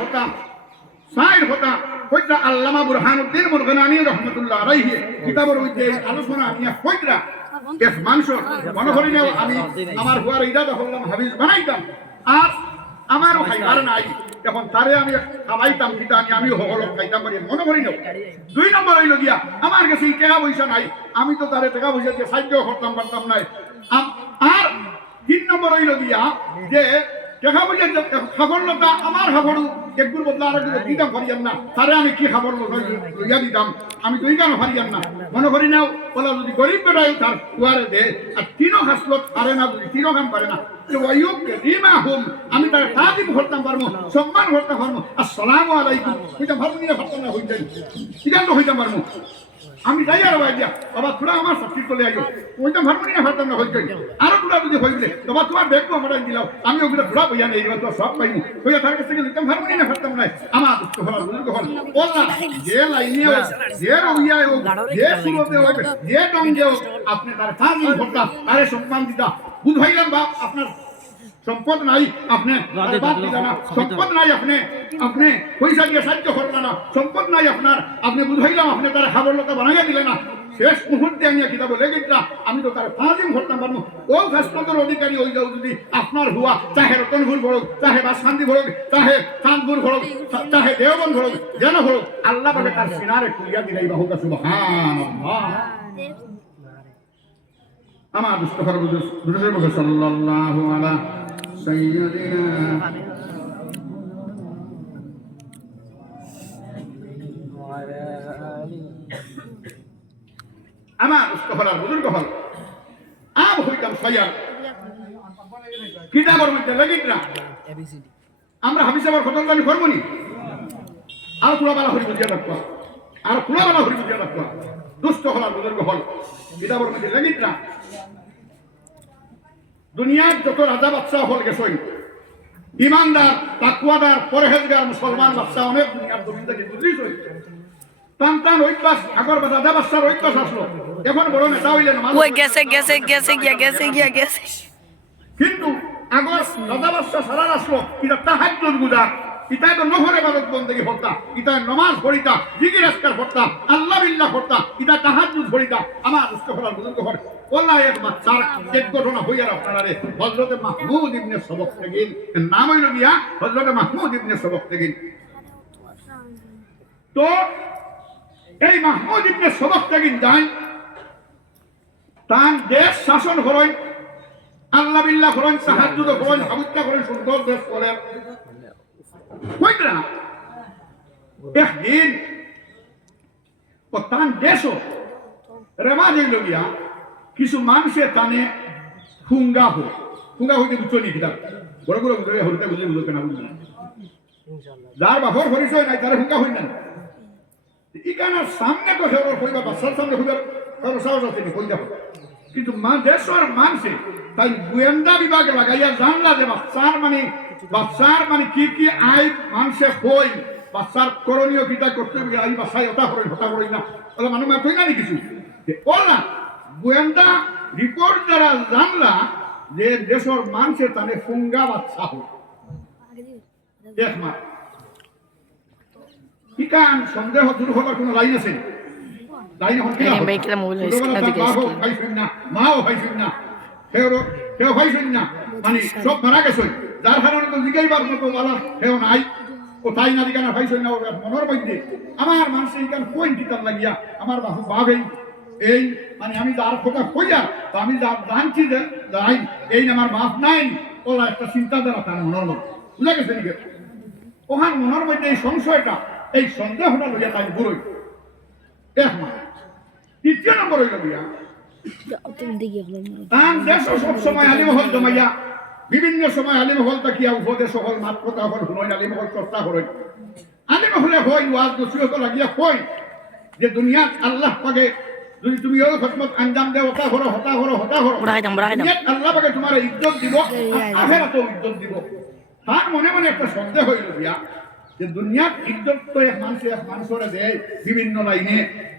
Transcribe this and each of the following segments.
কথা কইরা আল্লামা বুরহানুদ্দিন মুরগানানী রাহমাতুল্লাহ আলাইহি কিতাবের মধ্যে আলোচনা নিয়ে কইরা এক মানুষ মনে করি না আমি আমার হুয়ার ইরাদা করলাম হাফিজ বানাইতাম আর আমারও খাইবার নাই এখন তারে আমি খাওয়াইতাম কিতা আমি হলক খাইতাম পারি মনে করি না। 2 নম্বর হইল গিয়া আমার কাছে টাকা পয়সা নাই, আমি তো তারে টাকা পয়সা দিয়ে সাহায্য করতাম পারতাম নাই। আর 3 নম্বর হইল গিয়া যে টাকা পয়সা খাবরলতা আমার খাবর একগুর বদলা আর একগুলো দিতাম পারিয়াম না, তারে আমি কি খাবর লইয়া দিতাম, আমি তো কেন পারিয়াম না মনে করি না। বলা যদি গরিব বেড়াই তার কুয়ারে দে আর 3 হাসলত পারে না, যদি 3 খান পারে না আমি তার তাজিম করতাম পারবো, সম্মান করতে পারবো। আসসালামু আলাইকুম হইতাম ভালো নিয়ে ভাবতাম না হইতেন সিদ্ধান্ত হইতাম পারবো। আমি যাই আর ভাইয়া বাবা তোরা আমার সাথে চলে আইও ওইটা ভালো নিয়ে ভাবতাম না হইতেন। আরো তোরা যদি হইলে বাবা তোমার ব্যাগটা আমার দিলাও, আমি ওগুলো তোরা বইয়া নেই তো সব পাইনি হইয়া তার কাছ থেকে দিতাম ভালো নিয়ে ভাবতাম না। আমার দুঃখ হল বুঝতে হল বললা যে লাইনে যে রইয়া হোক যে সুরতে হোক যে ডঙ্গে হোক আপনি তার তাজিম করতাম, তারে সম্মান দিতা। বুঝাইলাম বাপ আপনার সম্পদ নাই, আপনি সম্পদ নাই, আপনি পয়সা দিয়ে সাহায্য করলেন না, সম্পদ নাই আপনার, আপনি বুঝাইলাম আপনি তার খাবার লোক বানাইয়া দিলেন না। শেষ মুহূর্তে আনিয়া কিতাব বলে গেছিলাম আমি তো তার তাজিম করতাম পারবো। ও হাসপাতালের অধিকারী হয়ে যাও যদি আপনার হুয়া চাহে রতনপুর ভরক, চাহে বাসখান্তি ভরক, চাহে চাঁদপুর ভরক, চাহে দেওবন ভরক, যেন ভরক আল্লাহ পাকে তার সিনারে খুলিয়া দিলাই বাহুক সুবহানাল্লাহ। আমার মুস্তাফার বুজুর্গ সাল্লাল্লাহু আলা সাইয়্যিদিনা আমার মুস্তাফার বুজুর্গ হল আব হইতাম সাইয়্যিদ কিতাবের মধ্যে লাগিত না আমরা হাফিজ সাহেবের খতম জানি করবনি আর কুলাবালা হরি বুঝিয়া রাখবা, আর কুলাবালা হরি বুঝিয়া রাখবা। দুষ্ট হলার বুজুর্গ হল কিতাবের মধ্যে লাগিত না দুনিয়ার যত রাজা বাদশাহ হল গেছে ইমানদার তাকওয়াদার পরহেজগার মুসলমান বাদশাহ অনেক দুনিয়ার জমিন থেকে বুঝলিস টান টান ঐক্যাস আগর রাজা বাদশার ঐক্যাস আসলো, এখন বড় নেতা হইলেন গেছে কিন্তু আগর রাজা বাদশাহ সারা আসলো এটা তাহাজ্জুদ গুজার, ইতায় তো নহরে বাদত বন্দেগি হত্যা, ইতায় নমাজ পড়িতা, জিকির আজকার করতা, আল্লাহ বিল্লাহ করতা, ইতা তাহাজ্জুদ পড়িতা। আমার মুস্তাফার বুজুর্গ হল ওয়াল্লাহ এক বাচ্চার এক ঘটনা হইয়ার আপনারা হযরতে মাহমুদ ইবনে সবকতেগিন নাম হইল গিয়া হযরতে মাহমুদ ইবনে সবকতেগিন। তো এই মাহমুদ ইবনে সবকতেগিন যায় তার দেশ শাসন করেন, আল্লাহ বিল্লাহ করেন, তাহাজ্জুদ করেন, হাবিতা করেন, সুন্দর দেশ করেন। একদিন ও তান দেশও রেমাজ হইল গিয়া কিছু মানুষের টানে হুঙ্গা হইতে বুঝছো নি কিতাব বড় বড় বুঝে হইতে বুঝে বুঝতে না বুঝলে যার বাপর পরিচয় নাই তারা হুঙ্গা হই না। ইকানার সামনে তো সেবার হইবা বাচ্চার সামনে হইবার কারো সাহস আছে হইতে হবে, কিন্তু দেশের মানুষে তাই গোয়েন্দা বিভাগে লাগাইয়া জানলা যে বাচ্চার মানে কি কি আই মানুষে হই বাচ্চার করণীয় কিতা করতে আই বাচ্চায় হতা করি না তাহলে মানুষ মার হই না নি কিছু বললাম গোয়েন্দা রিপোর্ট দ্বারা জানলা যে দেশের মানুষের তাহলে ফুঙ্গা বাচ্চা হয় দেখ মা কি কান সন্দেহ দূর হবার কোনো লাইন আছে লাইন মাও ভাইছেন না কেউ ভাইছেন না মানে সব মারা গেছে যার কারণে তো জিগাইবার মতো বলা কেউ নাই কোথায় না দিকে না ভাইছেন না মনের মধ্যে আমার মানুষের এইখান কোন কিতাব লাগিয়া আমার বাবু ভাবেই এই মানে আমি যার কথা কইয়া তো আমি জানছি যে যাই এই আমার বাপ নাই ওলা একটা চিন্তাধারা তার মনের মধ্যে বুঝা গেছে নাকি ওখান মনের মধ্যে এই সংশয়টা এই সন্দেহটা লইয়া তাই বুড়োই এক মাস। 3 নম্বর হইল গিয়া তার দেশ সব সময় আলিমহল জমাইয়া বিভিন্ন সময় আলিমহল তাকিয়া উপদেশ হল মাত কথা হল শুনই আলিমহল চর্চা করেন আলিমহলে হয় ওয়াজ নসিহত লাগিয়া কই যে দুনিয়াত আল্লাহ পাকে যদি তুমি ওই খতমত আঞ্জাম দেও হতা করো আল্লাহ পাকে তোমার ইজ্জত দিব আখিরাতেও ইজ্জত দিব। তার মনে মনে একটা সন্দেহ হইল গিয়া যে দুনিয়াত ইজ্জত তো এক মানুষের দেয় বিভিন্ন লাইনে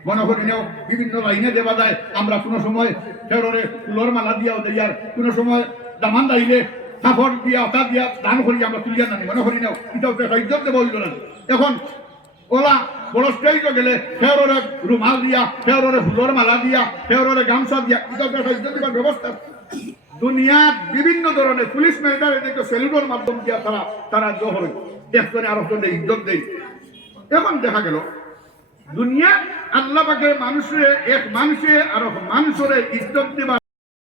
মনে করি নেও বিভিন্ন লাইনে দেওয়া যায়। আমরা কোনো সময় ফেররে ফুলর মালা দিয়াও দেয়ার, কোনো সময় দামান দাইলে কাপড় দিয়া অতা দিয়া দান করি আমরা তুলিয়া নানি মনে করি নাও এটা একটা ইজ্জত দেব হইল না এখন ওলা বড় স্টেজে গেলে ফেররে রুমাল দিয়া ফেররে ফুলের মালা দিয়া ফেররে গামছা দিয়া এটা একটা ইজ্জত দেবার ব্যবস্থা দুনিয়ার বিভিন্ন ধরনের পুলিশ ম্যানেজার এদেরকে সেলুনের মাধ্যম দিয়া তারা জহরে একজনে আর একজনে ইজ্জত দেয় এখন দেখা গেল দুনিয়া আল্লাহ পাকে মানুষের এক মানুষে আর মানুষের ইজ্জত দিবা